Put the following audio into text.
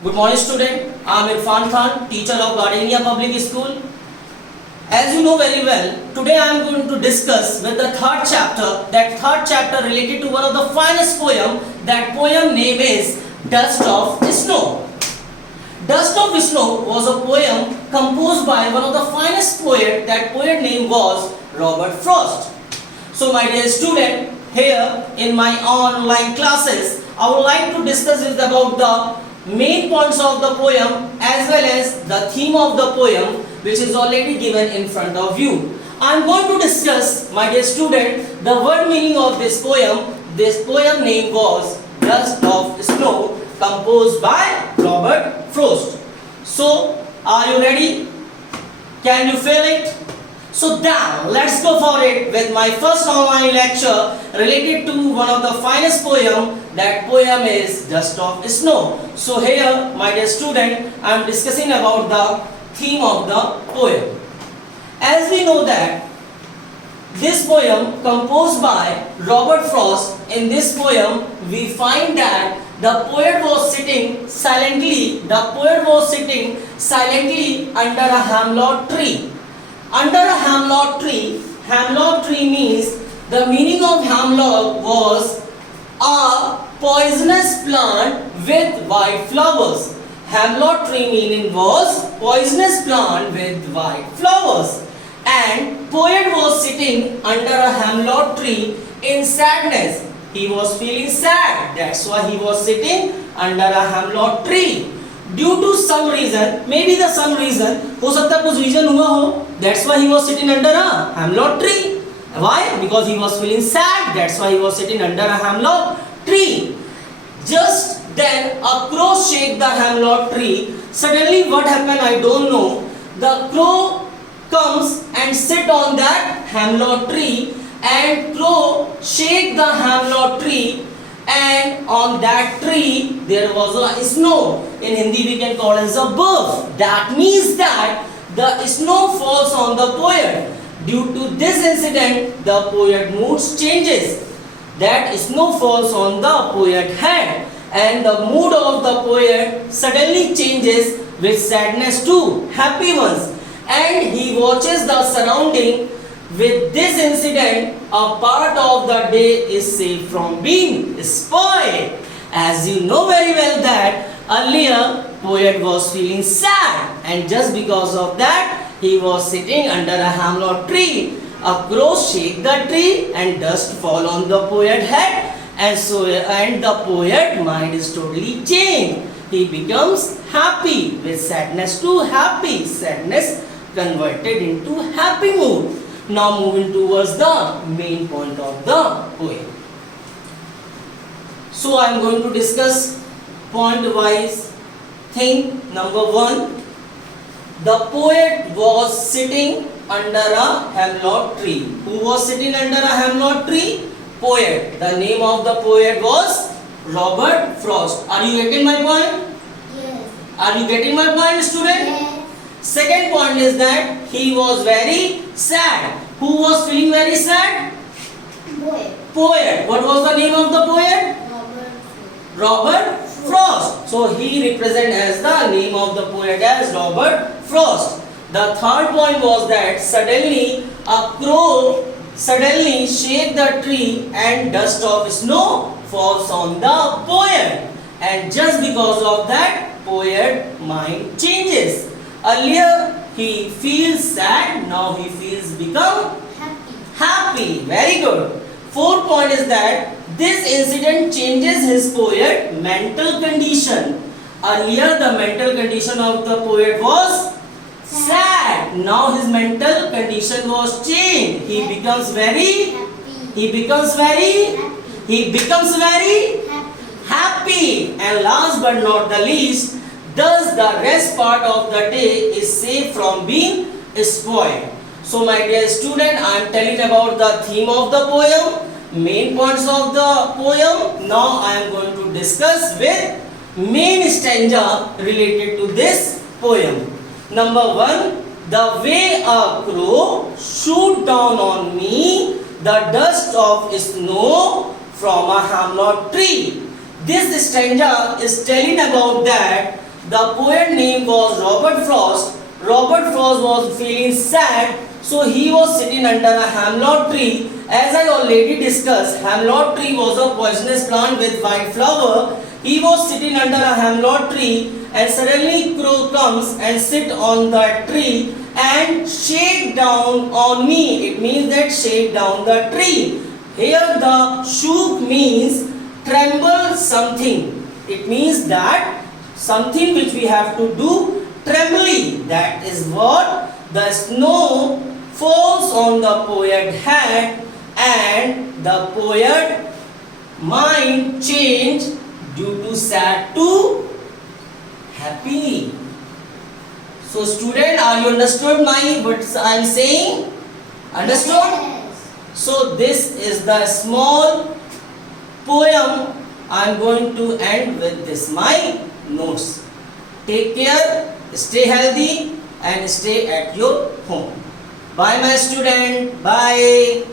Good morning student, I am Irfan Khan, teacher of Gardenia Public School. As you know very well, today I am going to discuss with the third chapter, that third chapter related to one of the finest poem. That poem name is Dust of Snow. Dust of Snow was a poem composed by one of the finest poet. That poet name was Robert Frost. So my dear student, here in my online classes, I would like to discuss is about the main points of the poem as well as the theme of the poem, which is already given in front of you. I am going to discuss, my dear student, the word meaning of this poem. This poem name was Dust of Snow, composed by Robert Frost. So, are you ready? Can you feel it? So now, let's go for it with my first online lecture related to one of the finest poem. That poem is Dust of Snow. So here, my dear student, I am discussing about the theme of the poem. As we know that this poem composed by Robert Frost, in this poem we find that the poet was sitting silently under a hemlock tree. Under a hemlock tree means, the meaning of hemlock was a poisonous plant with white flowers. Hemlock tree meaning was poisonous plant with white flowers. And poet was sitting under a hemlock tree in sadness. He was feeling sad. That's why he was sitting under a hemlock tree. Due to some reason, maybe the some reason, हो सकता है कुछ reason हुआ हो. That's why he was sitting under a hemlock tree. Why? Because he was feeling sad. That's why he was sitting under a hemlock tree. Just then a crow shake the hemlock tree. Suddenly what happened, I don't know. The crow comes and sit on that hemlock tree, and crow shake the hemlock tree, and on that tree there was a snow. In Hindi we can call it as a burf. That means that the snow falls on the poet. Due to this incident, the poet mood changes. That snow falls on the poet head, and the mood of the poet suddenly changes with sadness to happy ones, and he watches the surrounding. With this incident, a part of the day is saved from being spoiled. As you know very well that earlier poet was feeling sad, and just because of that he was sitting under a hemlock tree. A crow shake the tree and dust fall on the poet head, and the poet mind is totally changed. He becomes happy with sadness to happy, sadness converted into happy mood. Now moving towards the main point of the poem. So I am going to discuss point wise thing. Number one, the poet was sitting under a hemlock tree. Who was sitting under a hemlock tree? Poet. The name of the poet was Robert Frost. Are you getting my point? Yes. Are you getting my point, student? Yes. Second point is that he was very sad. Who was feeling very sad? Boy. Poet. What was the name of the poet? Robert. Robert Frost. So he represent as the name of the poet as Robert Frost. The third point was that suddenly a crow suddenly shake the tree and dust of snow falls on the poet. And just because of that, poet mind changes. Earlier he feels sad, now he feels become happy. Very good. Fourth point is that this incident changes his poet mental condition. Earlier the mental condition of the poet was sad. Now his mental condition was changed. He becomes very happy. And last but not the least, thus the rest part of the day is safe from being spoiled. So my dear student, I am telling about the theme of the poem, main points of the poem. Now I am going to discuss with main stanza related to this poem. Number one, the way a crow shoot down on me the dust of snow from a hemlock tree. This stanza is telling about that The poet name was Robert Frost. Robert Frost was feeling sad, so he was sitting under a hemlock tree. As I already discussed, hemlock tree was a poisonous plant with white flower. He was sitting under a hemlock tree, and suddenly crow comes and sit on that tree and shake down on me. It means that shake down the tree. Here the shook means tremble something. It means that something which we have to do trembly. That is what the snow falls on the poet head, and the poet mind changed due to sad to happy. So student, are you understood what I am saying? Understood? Yes. So this is the small poem. I am going to end with this my notes. Take care, stay healthy and stay at your home. Bye my student, bye.